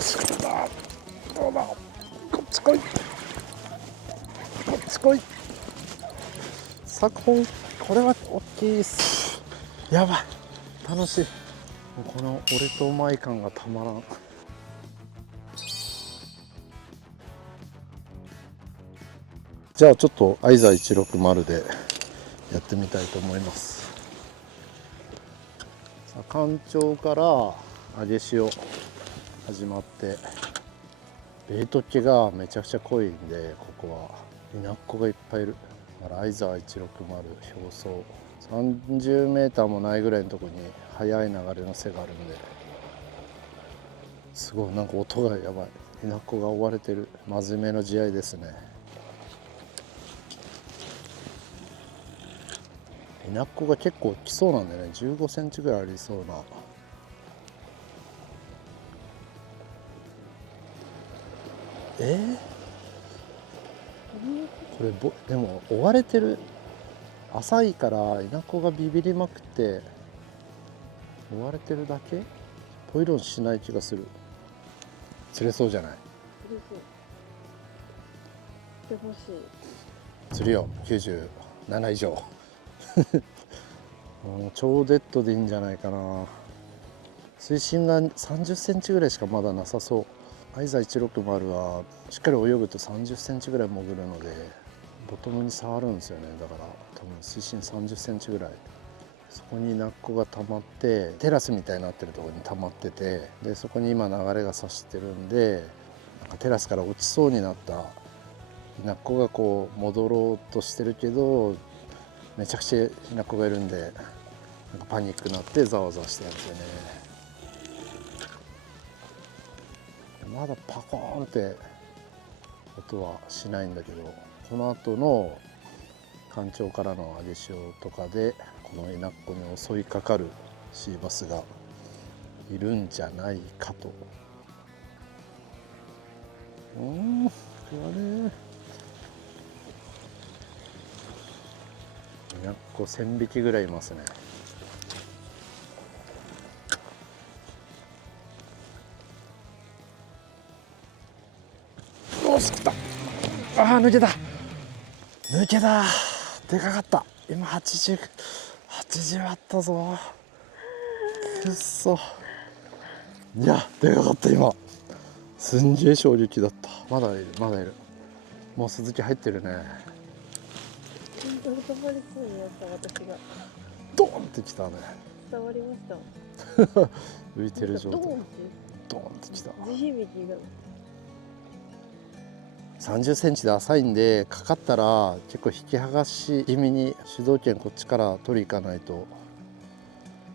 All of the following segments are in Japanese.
しかった。どうだ、こっち来い、こっち来い。昨本、これは大きいっす。やばい、楽しい。この俺とうまい感がたまらん。じゃあちょっとアイザー160でやってみたいと思います。さあ、干潮から揚げ潮始まって、ベイト気がめちゃくちゃ濃いんで、ここはイナッコがいっぱいいる。アイザー160表層30メーターもないぐらいのところに速い流れの瀬があるんで、すごいなんか音がやばい。イナッコが追われてる。真面目の試合ですね。イナッコが結構来そうなんでね、15センチぐらいありそうな。これでも追われてる。浅いからイナコがビビりまくって追われてるだけ。ポイロンしない気がする。釣れそうじゃない？釣れそう。釣ってほしい。釣るよ、97以上もう超デッドでいいんじゃないかな。水深が30センチぐらいしかまだなさそう。アイザー160はしっかり泳ぐと30センチぐらい潜るので、ボトムに触るんですよね。だから多分水深30センチぐらい。そこにナッコが溜まって、テラスみたいになってるところに溜まってて、でそこに今流れが差してるんで、なんかテラスから落ちそうになったナッコがこう戻ろうとしてるけど、めちゃくちゃナッコがいるんで、なんかパニックになってざわざわしてるんですよね。まだパコーンって音はしないんだけど、この後の干潮からの揚げ潮とかでこのイナッコに襲いかかるシーバスがいるんじゃないかと。これね、イナッコ1000匹ぐらいいますね。お、すくった。あー、抜けた、抜けた。でかかった。今80あったぞ。くっそ。いや、でかかった今。すんげえ衝撃だった。まだいる、まだいる。もう鈴木入ってるね。本当に止まりそうになった。私がドーンってきたね。伝わりました。浮いてる状態。ドーンってドーンってきた。地響きが。30センチで浅いんで、かかったら結構引き剥がし気味に主導権こっちから取り行かないと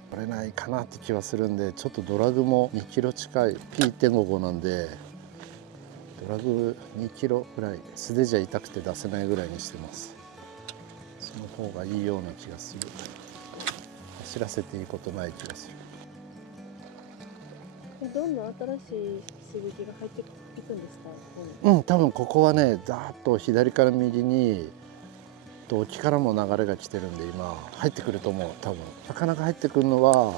取れないかなって気はするんで、ちょっとドラグも2キロ近い P1.55 なんで、ドラグ2キロぐらい、素手じゃ痛くて出せないぐらいにしてます。その方がいいような気がする。走らせていいことない気がする。どんどん新しいしぶきが入っていくんですか？多分ここはね、ザーッと左から右に沖からも流れが来てるんで、今入ってくると思う。多分なかなか入ってくるのは、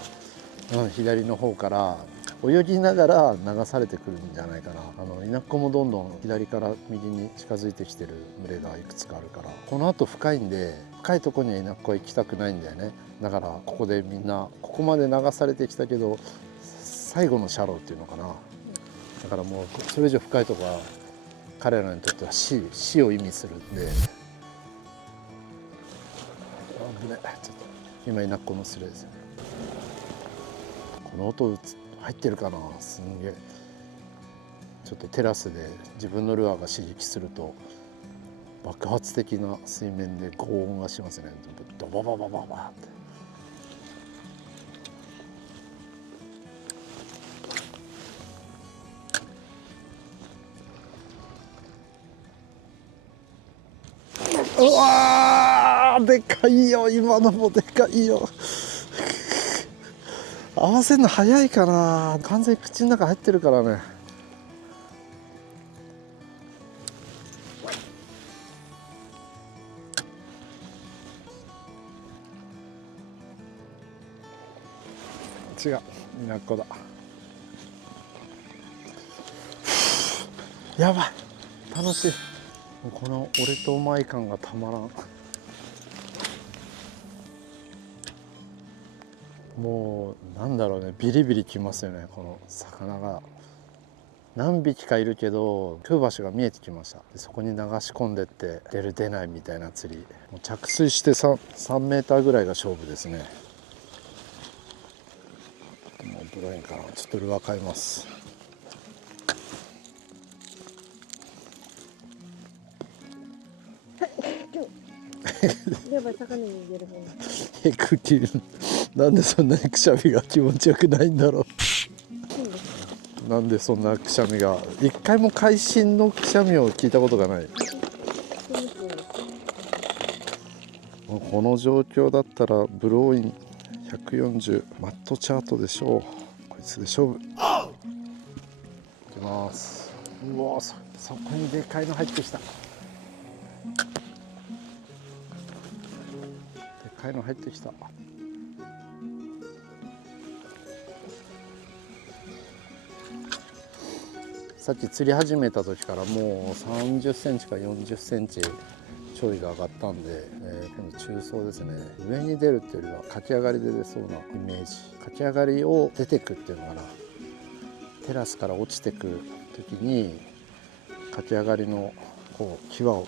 左の方から泳ぎながら流されてくるんじゃないかな。イナッコもどんどん左から右に近づいてきてる群れがいくつかあるから、このあと深いんで、深いところにはイナッコは行きたくないんだよね。だからここでみんなここまで流されてきたけど、最後のシャローっていうのかな。だからもうそれ以上深いところは彼らにとっては死を意味するんで。危ね、ちょっと今イナッコのスレですよね。この音入ってるかな。すんげえ。ちょっとテラスで自分のルアーが刺激すると爆発的な水面で轟音がしますね。ドバババババって。うわー、でかいよ。今のもでかいよ。合わせるの早いかな。完全に口の中入ってるからね。違う、イナッコだ。やばい、楽しい。この俺とお前感がたまらん。もうなんだろうね、ビリビリきますよね。この魚が何匹かいるけど食う場所が見えてきました。でそこに流し込んでって出る出ないみたいな釣り、もう着水して 3メーターぐらいが勝負ですね。もうブロインかな、ちょっとルアー変えます。やばい、魚に逃げる方に。クキュなんでそんなにくしゃみが気持ちよくないんだろう。なんでそんなくしゃみが、一回も会心のくしゃみを聞いたことがない。もうこの状況だったらブローイン140マットチャートでしょう。こいつで勝負。いきます。うわ、そこにでかいの入ってきた。でかいの入ってきた。さっき釣り始めた時からもう30センチか40センチちょいが上がったんで、今度中層ですね。上に出るっていうよりは駆け上がりで出そうなイメージ。駆け上がりを出てくっていうのかな、テラスから落ちてく時に駆け上がりのこう際を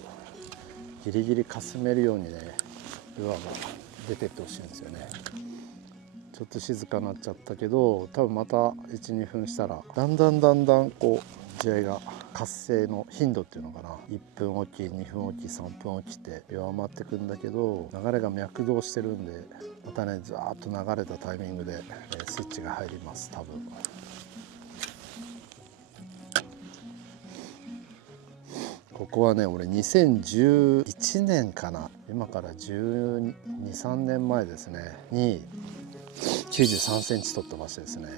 ギリギリかすめるようにね、ルアーが出てってほしいんですよね。ちょっと静かになっちゃったけど、多分また 1,2 分したらだんだんこう試合が活性の頻度っていうのかな、1分おき2分おき3分おきって弱まってくんだけど、流れが脈動してるんで、またねザーッと流れたタイミングでスイッチが入ります多分。ここはね、俺2011年かな、今から12、3年前ですねに93センチ取った場所ですね。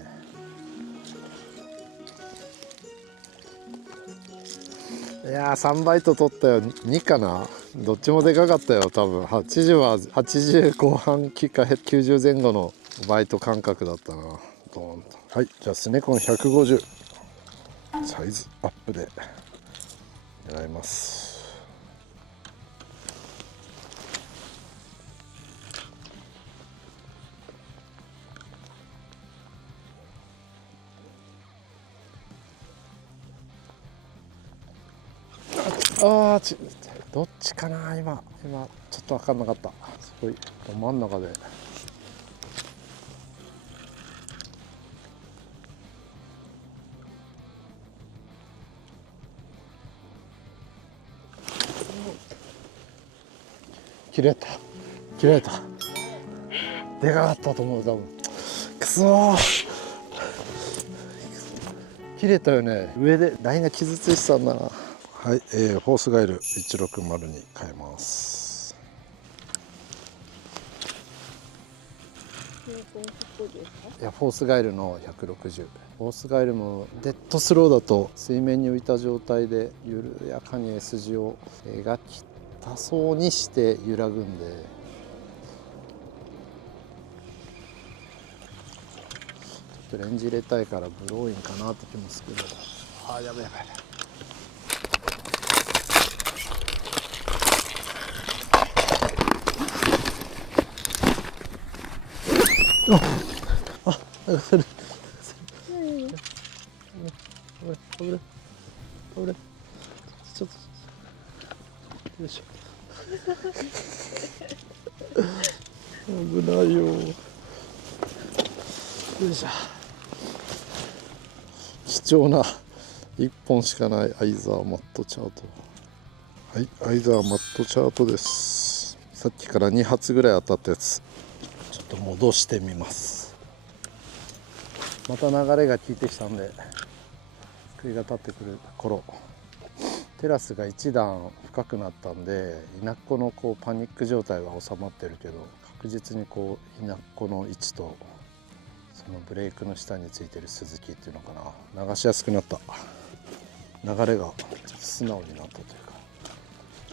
いやー3バイト取ったよ。2かな、どっちもでかかったよ多分。80は80後半か90前後のバイト感覚だったな、ドーンと。はい、じゃあスネコン150サイズアップで狙います。どっちかな、今ちょっと分かんなかった。すごいど真ん中で。切れたでかかったと思う多分。くそー、切れたよね。上でラインが傷ついてたんだな。はい、フォースガイル160に変えます。いや、フォースガイルの160。フォースガイルもデッドスローだと水面に浮いた状態で緩やかに S 字を描きたそうにして揺らぐんで、ちょっとレンジ入れたいからブローインかなって気もするけど、あーやばいやばいやばい。あ、それちょっとよいしょ危ないよ。よいしょ。貴重な1本しかない相沢マットチャート。はい、相沢マットチャートです。さっきから2発ぐらい当たったやつ、ちょっと戻してみます。また流れが効いてきたんで、杭が立ってくる頃、テラスが一段深くなったんで、稲っこのこうパニック状態は収まってるけど、確実にこう稲っこの位置とそのブレークの下についてる鈴木っていうのかな、流しやすくなった。流れがちょっと素直になったというか、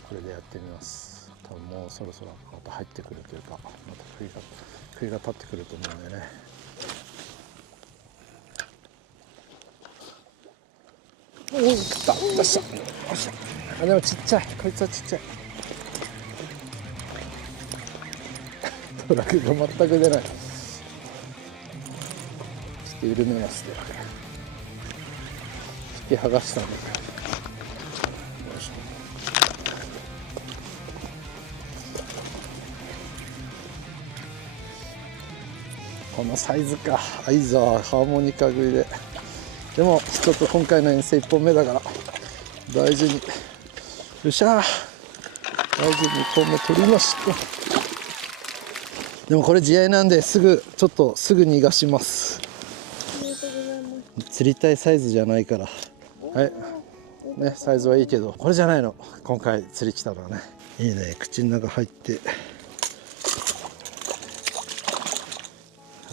これでやってみます。多分もうそろそろまた入ってくるというか、また杭が立ってくると思うんでね。おお、食った。よっしゃ。よっしゃ。あ、でもちっちゃい。こいつはちっちゃい。トラックが全く出ない。ちょっと緩めますね。引き剥がしたんだから。よいしょ。このサイズか。アイザーハーモニカ食いで。でもちょっと今回の遠征1本目だから大事に。よっしゃー。大事に1本目取りました。でもこれ地合いなんですぐ逃がします。ありがとうございます。釣りたいサイズじゃないから。はいね、サイズはいいけどこれじゃないの。今回釣り来たのはね。いいね、口の中入って。はい、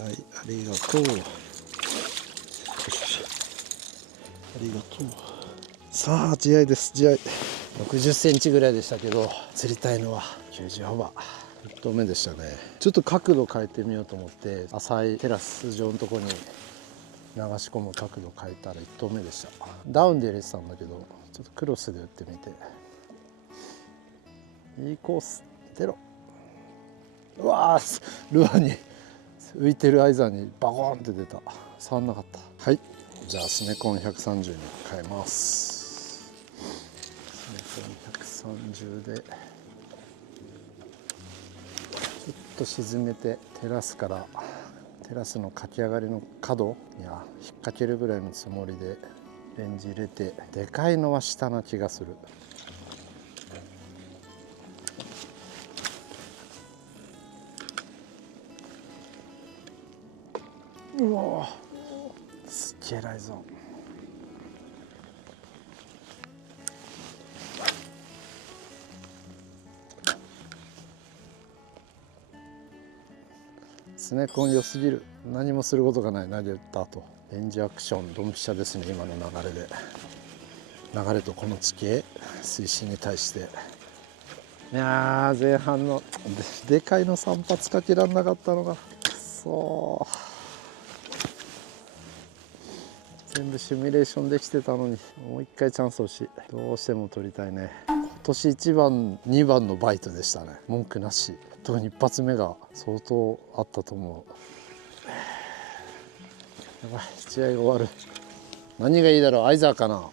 ありがとう。ありがとう。さあ地合いです。地合い60センチぐらいでしたけど、釣りたいのは90幅。1投目でしたね。ちょっと角度変えてみようと思って浅いテラス上のところに流し込む角度変えたら1投目でした。ダウンで入れてたんだけどちょっとクロスで打ってみて、いいコーステロ。うわー、ルアーに浮いてるアイザーにバコーンって出た。触んなかった。はい、じゃあスネコン130に変えます。スネコン130でちょっと沈めて、テラスのかき上がりの角に引っ掛けるぐらいのつもりでレンジ入れて、でかいのは下な気がする。うわすっげえライゾン。スネコン良すぎる。何もすることがない。投げた後レンジアクションドンピシャですね。今の流れで、流れとこの地形水深に対して。いやー前半の でかいの3発かけらんなかったのがそう全部シミュレーションできてたのに、もう一回チャンス欲しい。どうしても取りたいね。今年1番2番のバイトでしたね、文句なし。特に1発目が相当あったと思う。やばい、試合が終わる。何がいいだろう。アイザーかな。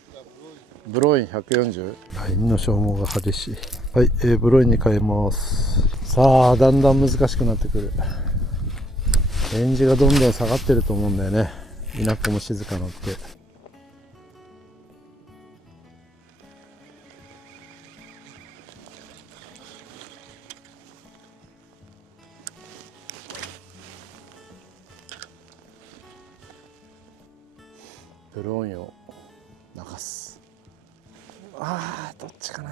ブロイン 140。ラインの消耗が激しい。はい、ブロインに変えます。さあだんだん難しくなってくる。レンジがどんどん下がってると思うんだよね。稲子も静かになって。ブロインを流す。あーどっちかな。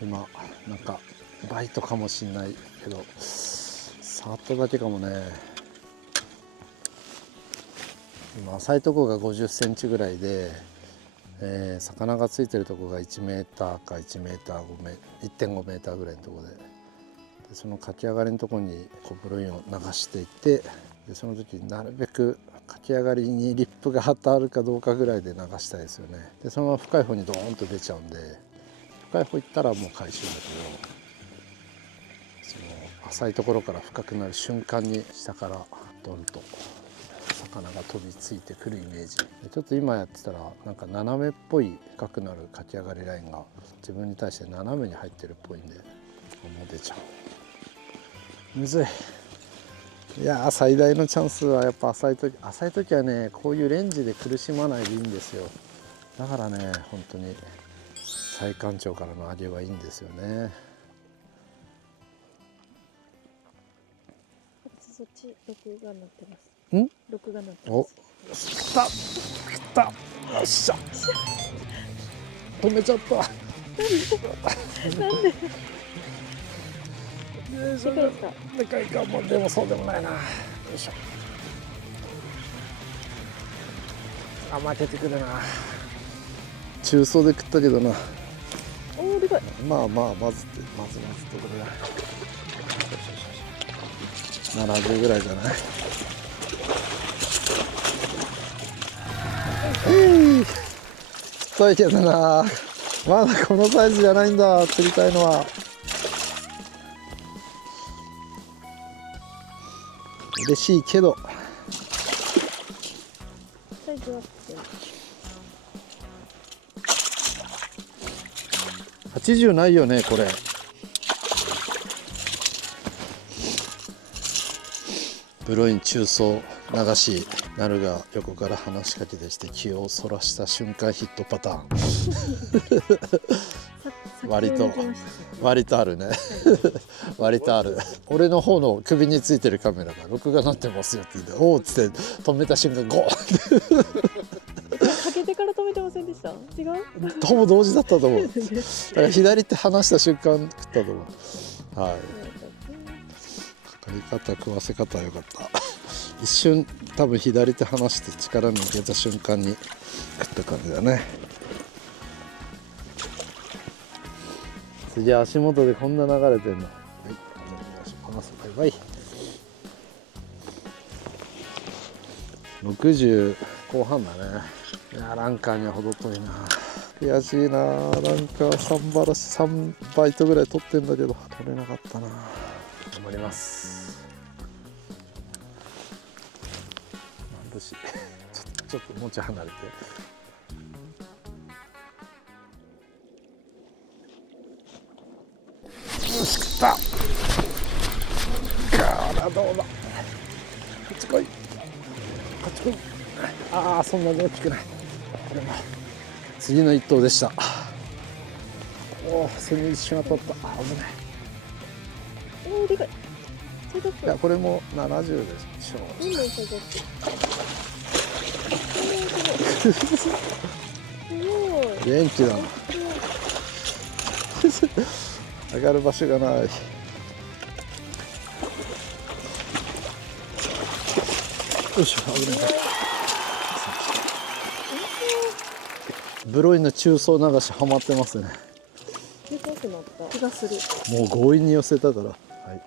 今なんかバイトかもしんないけど触っただけかもね。今浅いとこが50センチぐらいで、魚がついてるとこが1メーターか1メーター1.5メーターぐらいのところで、そのかき上がりのところにブロインを流していって、でその時になるべくかき上がりにリップが当たるかどうかぐらいで流したいですよね。でそのまま深い方にドーンと出ちゃうんで、深い方行ったらもう回収だけど、その浅いところから深くなる瞬間に下からドンと魚が飛びついてくるイメージ。ちょっと今やってたらなんか斜めっぽい深くなるかき上がりラインが自分に対して斜めに入ってるっぽいんで、もう出ちゃう。むずい。いやー最大のチャンスはやっぱ浅い時はね、こういうレンジで苦しまないでいいんですよ。だからね本当に最干潮からの上げはいいんですよね。そっち録画になってます。ん？録画になってます。来たよっしゃ止めちゃった。なんで？でかいですか？でかいかも。でもそうでもないな。よいしょ。あ、負けてくるな。中層で食ったけどな。おおでかい。まあまあまずってことだ。70ぐらいじゃない。釣っ遅いけどな。まだこのサイズじゃないんだ、釣りたいのは。嬉しいけどサイズはって80ないよねこれ。ブロイン中層流し、ナルが横から話しかけてきて気をそらした瞬間ヒットパターン割とあるね割とある。俺の方の首についてるカメラが録画なってますよって言って、おおっつって止めた瞬間ゴーかけてから止めてませんでした？違う？ほぼ同時だったと思う。だから左手離した瞬間食ったと思う。はい、かかり方食わせ方は良かった。一瞬多分左手離して力抜けた瞬間に食った感じだね。次足元でこんな流れてんの。はい、お願いします。バイバイ。60後半だね。いやランカーには程遠いな。悔しいな。ランカー3バイトぐらい取ってんだけど取れなかったな。頑張ります。ちょっともうちょい離れて。よし食った。からどうだ。こっち来いこっち来い。ああそんなに大きくない。これも次の一投でした。おお背に一瞬当たった。危ない。おおでかい。いやこれも70でしょう。どんどん下がって。すごい。元気だな。上がる場所がない。よいしょ、危ない。ブロインの中層流しはまってますね。でかくなった気がする。もう強引に寄せたから。はい。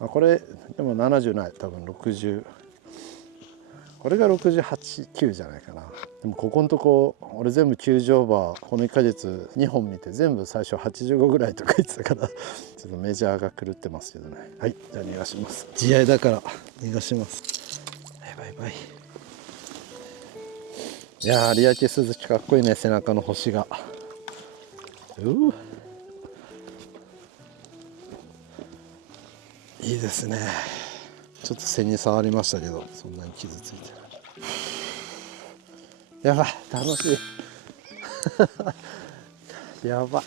あ、これでも70ない。多分60。これが68、9じゃないかな。でもここのとこ俺全部90オーバーこの1ヶ月2本見て全部最初85ぐらいとか言ってたからちょっとメジャーが狂ってますけどね。はい、じゃあ逃がします。自愛だから逃がします。バイバイ。いやー有明鈴木かっこいいね。背中の星がいいですね。ちょっと背に触りましたけどそんなに傷ついてない。やばい楽しいやばい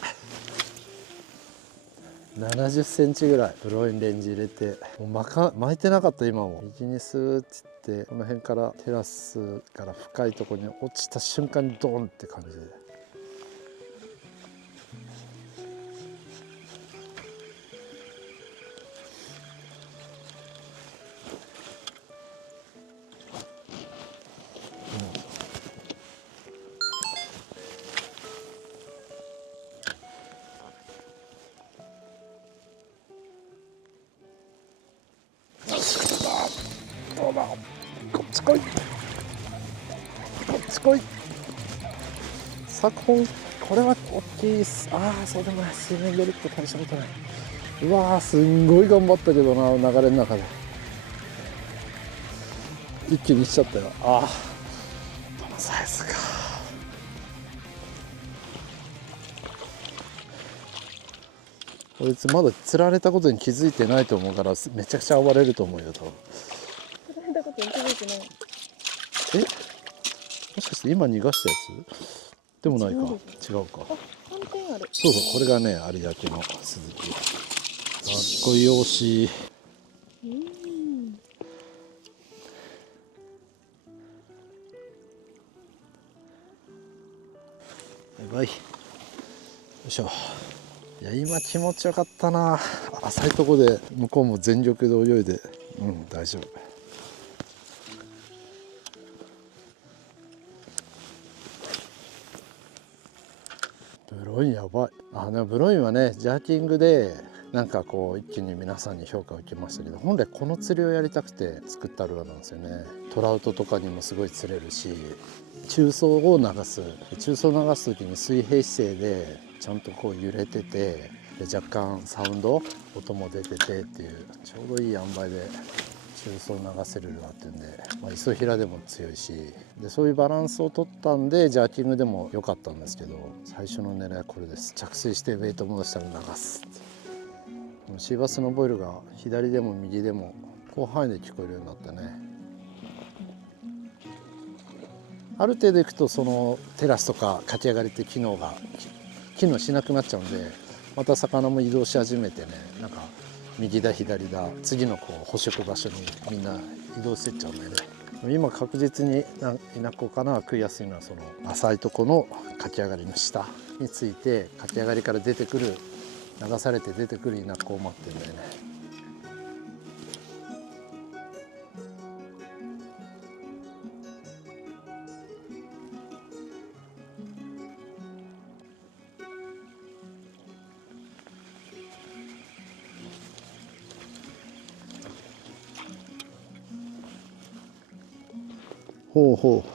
70センチぐらいブロインレンジ入れてもう巻いてなかった。今も右にスーッつってこの辺からテラスから深いところに落ちた瞬間にドーンって感じで。どうだこっち来いこっち来い。昨本これは大きいっす。ああそうでもない。水面ベルト大したことない。うわーすんごい頑張ったけどな流れの中で一気にしちゃったよ。ああこのサイズか。こいつまだ釣られたことに気づいてないと思うからめちゃくちゃ暴れると思うよ多分。釣られたことに気づいてない。えもしかして今逃がしたやつでもないか。違うか。あ、3点ある。そうそうこれがね有明の鈴木。かっこいい惜しい。バイバイ。よいしょ。いや今気持ちよかったな。浅いとこで向こうも全力で泳いで大丈夫。ブロインやばい。でもブロインはねジャーキングでなんかこう一気に皆さんに評価を受けましたけど本来この釣りをやりたくて作ったルアーなんですよね。トラウトとかにもすごい釣れるし中層を流す。中層を流す時に水平姿勢でちゃんとこう揺れてて、で若干サウンド音も出ててっていうちょうどいい塩梅で中層を流せるルアーっていうんで、イソヒラでも強いし、でそういうバランスを取ったんでジャーキングでも良かったんですけど、最初の狙いはこれです。着水してウェイト戻したら流す。シーバスのボイルが左でも右でも広範囲で聞こえるようになったね。ある程度いくとそのテラスとか駆け上がりって機能しなくなっちゃうんで、また魚も移動し始めてね、なんか右だ左だ次のこう捕食場所にみんな移動してっちゃうんでね。今確実にイナコかな食いやすいのはその浅いとこの駆け上がりの下について、駆け上がりから出てくる流されて出てくるイナコを待ってるんだよね。ほうほう、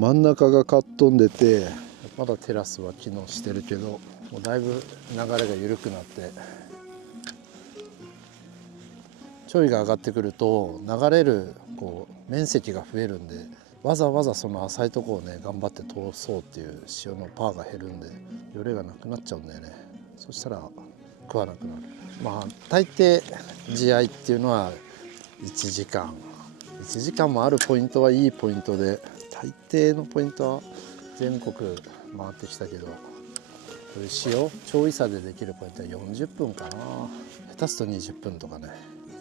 真ん中がかっ飛んでて、まだテラスは機能してるけど、もうだいぶ流れが緩くなって潮位が上がってくると流れるこう面積が増えるんで、わざわざその浅いとこをね頑張って通そうっていう潮のパワーが減るんでよれがなくなっちゃうんだよね。そしたら食わなくなる。大抵地合いっていうのは1時間もあるポイントはいいポイントで、大抵のポイントは全国回ってきたけど、こういう潮潮位差でできるポイントは40分かな、下手すと20分とかね。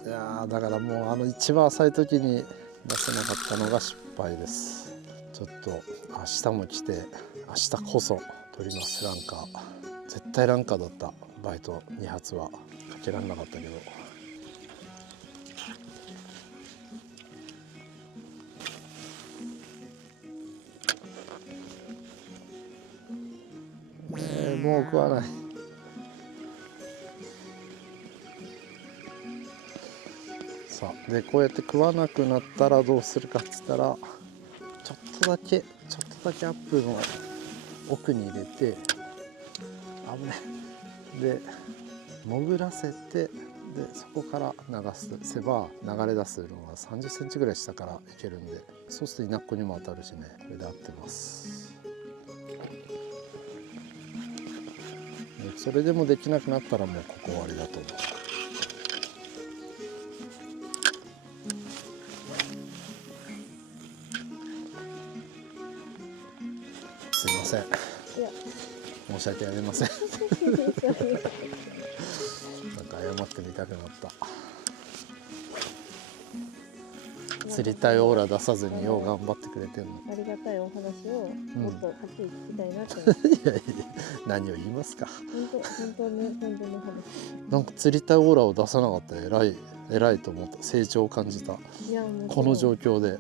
いやだからもう一番浅い時に出せなかったのが失敗です。ちょっと明日も来て、明日こそ取ります。ランカー絶対ランカーだった。バイト2発はかけられなかったけど、もう食わない。さあでこうやって食わなくなったらどうするかっつったら、ちょっとだけアップの奥に入れて、危ないで潜らせて、でそこから流せば流れ出すのが30センチぐらい下からいけるんで、そうするとイナッコにも当たるしね。これで合ってます。それでもできなくなったらもうここ終わりだと思う。すいません、申し訳ありませんなんか謝ってみたくなった。釣りたいオーラ出さずによう頑張ってくれてんの。ありがたいお話をもっとはっきり聞きたいなって思って、いやいや何を言いますか。本当の話。なんか釣りたいオーラを出さなかったら偉いと思った。成長を感じた。いやもうこの状況で。い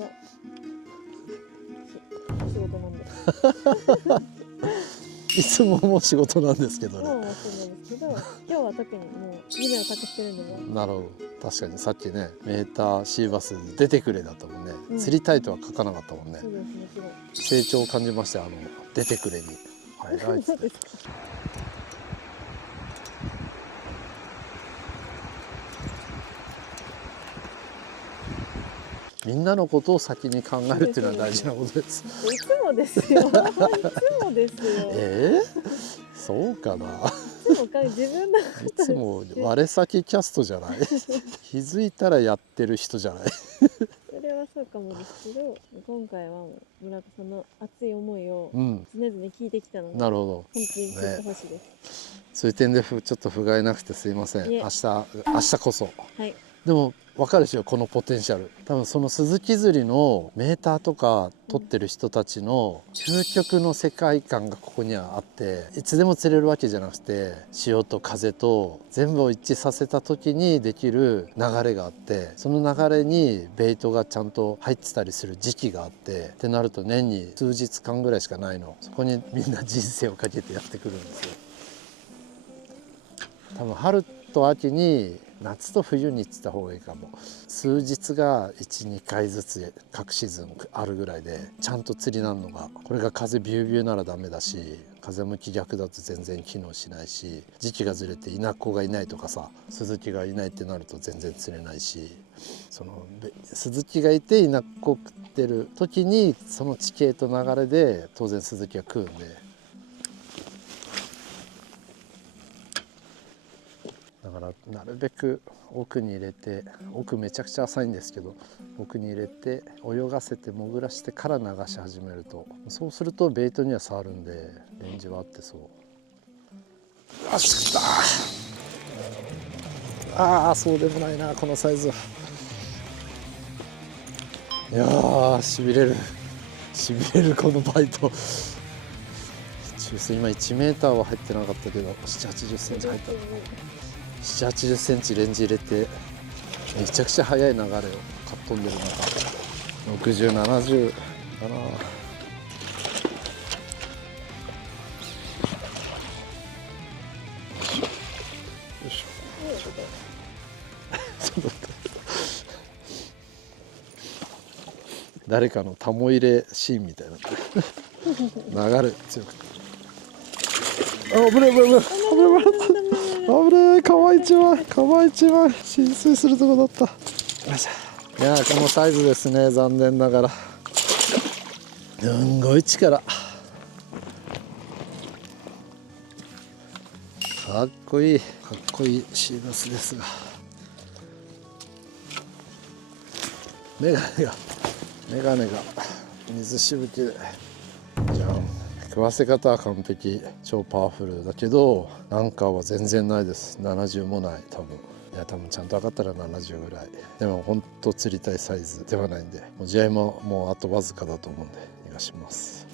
や仕事なんでいつももう仕事なんですけどね。今日はそうなんですけど、今日は特にもう夢を託してるんでね。なるほど。確かにさっきねメーターシーバス出てくれだったもんね、釣りたいとは書かなかったもんね。そうです、もちろん成長を感じました。出てくれに。はい、偉いっつって。みんなのことを先に考えるっていうのは大事なことです。いつもですよいつもですよそうかな。いつも自分のいつも我先キャストじゃない気づいたらやってる人じゃないそれはそうかもですけど、今回はもう村田さんの熱い思いを常々聞いてきたので、なるほど。本当に聞いてほしいです、そういう点でちょっと不甲斐なくてすいません。明日こそ。はい。でも分かるでしょ、このポテンシャル。多分そのスズキ釣りのメーターとか取ってる人たちの究極の世界観がここにはあって、いつでも釣れるわけじゃなくて潮と風と全部を一致させた時にできる流れがあって、その流れにベイトがちゃんと入ってたりする時期があって、ってなると年に数日間ぐらいしかないの。そこにみんな人生をかけてやってくるんですよ。多分春と秋に夏と冬にって言った方がいいかも。数日が 1,2 回ずつ各シーズンあるぐらいで、ちゃんと釣りなんのが、これが風ビュービューならダメだし、風向き逆だと全然機能しないし、時期がずれて稲子がいないとかさ、スズキがいないってなると全然釣れないし、そのスズキがいて稲子食ってる時にその地形と流れで当然スズキは食うんで、だからなるべく奥に入れて、奥めちゃくちゃ浅いんですけど、奥に入れて泳がせて潜らしてから流し始めると、そうするとベイトには触るんでレンジはあってそう。あ、しくったあ、そうでもないなこのサイズは。いやー、しびれるこのバイト。中水今1メーターは入ってなかったけど、7、80センチ入った。7、80センチレンジ入れて、めちゃくちゃ速い流れをかっ飛んでる中、60、70かな。よいしょ。ちょっと誰かのタモ入れシーンみたいな流れ強くて、あ、危ない危ない危ない危ない、川一番浸水するとこだった。よいしょ。いやー、このサイズですね、残念ながら。すんごい力、かっこいいシーバスですが、メガネが水しぶきで、じゃん。食わせ方は完璧、超パワフルだけど、なんかは全然ないです。70もない多分。いや、多分ちゃんと測ったら70ぐらい。でも本当釣りたいサイズではないんで、もう試合ももうあとわずかだと思うんで逃がします。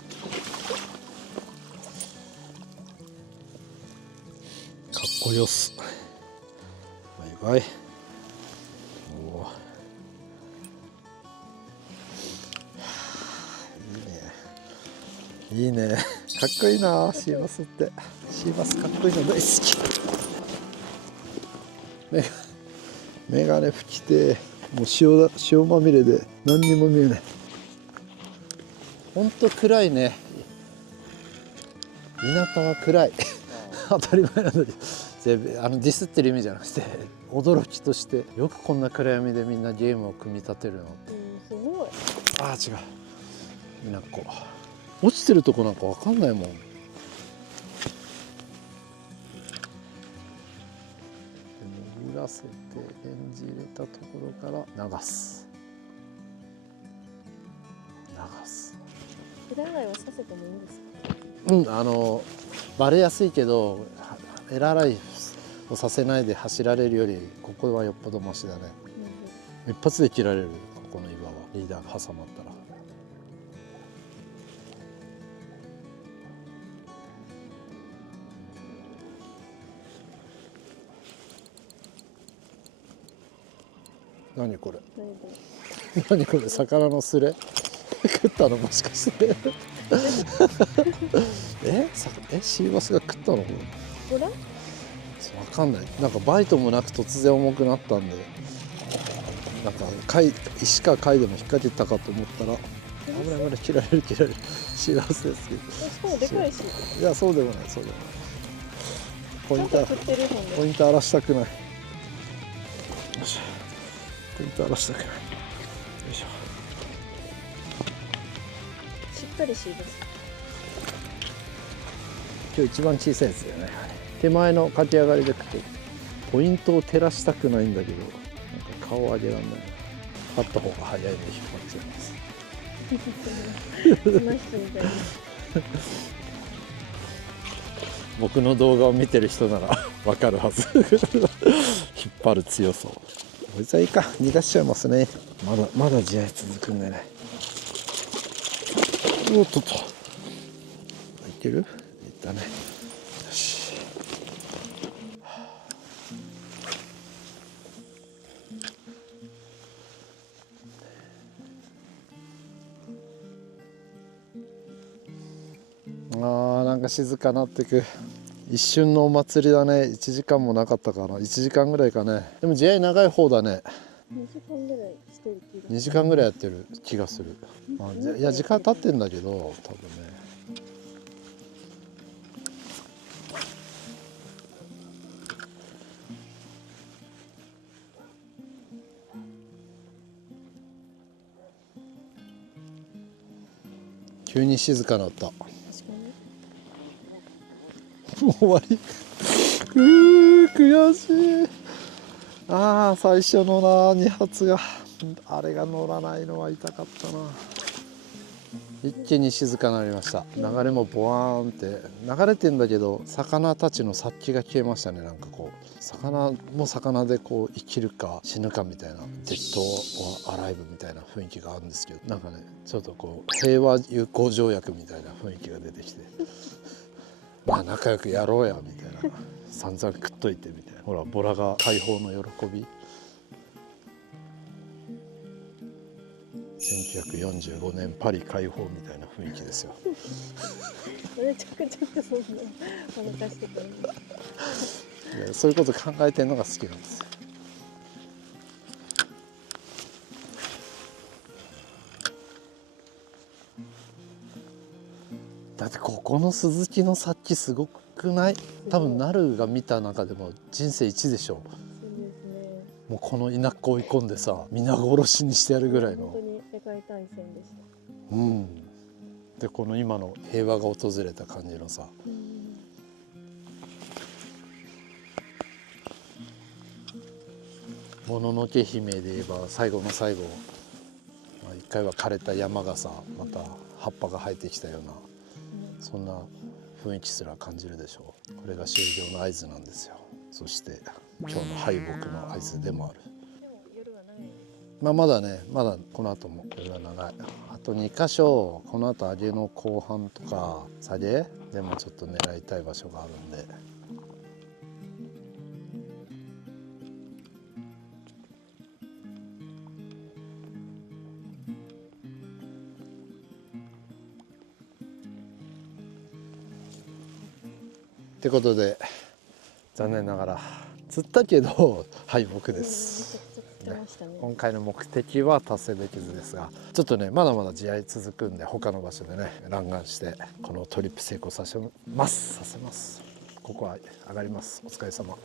かっこよす。バイバイ。おー、いいねかっこいいなシーバスって。シーバスかっこいいの大好き。メガネ拭きて、もう塩まみれで何にも見えない。ほんと暗いね、田舎は暗い当たり前なんだけど、ディスってる意味じゃなくて、驚きとして、よくこんな暗闇でみんなゲームを組み立てるのって。すごい。ああ、違う、稲子落ちてるとこなんかわかんないもん。潜らせてレンジ入れたところから流す。エラ洗いはさせてもいいんですか？うん、バレやすいけど、エラ洗いをさせないで走られるよりここはよっぽどマシだね。一発で切られる、ここの岩はリーダーが挟まったら。何これ何これ、魚のすれ食ったの、もしかしてシーバスが食ったのこれ。これ？わかんない。なんかバイトもなく突然重くなったんで、なんか石か貝でも引っ掛けたかと思ったら、危ない切られるシーバスですけど。しかもでかいし。いや、そうでもない。ポインター荒らしたくない。よし、ポインター荒らしたくない。よいしょ。しっかりします。今日一番小さいやつだよね。手前の駆け上がりで食って、ポイントを照らしたくないんだけど、なんか顔を上げられない。張った方が早いんで引っ張っちゃいます。その人みたいに僕の動画を見てる人ならわかるはず引っ張る強さを。こいつはいいか、逃がしちゃいますね。まだ試合続くんでね。おっとっと、いける？いったね。よし。なんか静かなってく。一瞬のお祭りだね。1時間もなかったかな。1時間ぐらいかね。でも試合長い方だね。2時間ぐらいしてる気が。2時間ぐらいやってる気がする。いや時間経ってんだけど多分ね。急に静かになった。確かに。もう終わり。悔しい。ああ最初のな2発があれが乗らないのは痛かったな。一気に静かになりました。流れもボワーンって流れてんだけど、魚たちの殺気が消えましたね。なんかこう魚も魚でこう生きるか死ぬかみたいな、デッド・オア・アライブみたいな雰囲気があるんですけど、なんかねちょっとこう平和友好条約みたいな雰囲気が出てきてまあ仲良くやろうやみたいな、散々食っといてみたいな。ほらボラが解放の喜び。1945年パリ解放みたいな雰囲気ですよ。めちゃくちゃそんな話してくる。そういうこと考えてるのが好きなんですよ。だってここのスズキの殺気すごくない？多分ナルが見た中でも人生一でしょ。そうですね。もうこの田舎追い込んでさ、皆殺しにしてやるぐらいの。本当に世界大戦でした。うん。でこの今の平和が訪れた感じのさ。もののけ姫で言えば最後の最後、一回は枯れた山がさまた葉っぱが生えてきたような、そんな雰囲気すら感じるでしょう。これが終了の合図なんですよ。そして今日の敗北の合図でもある。でも夜は長い。まだね、まだこの後も夜は長い。あと2箇所この後上げの後半とか下げでもちょっと狙いたい場所があるんで。ってことで残念ながら釣ったけど敗北です。今回の目的は達成できずですが、ちょっとねまだまだ試合続くんで他の場所でね弾丸してこのトリップ成功させます。ここは上がります。お疲れ様。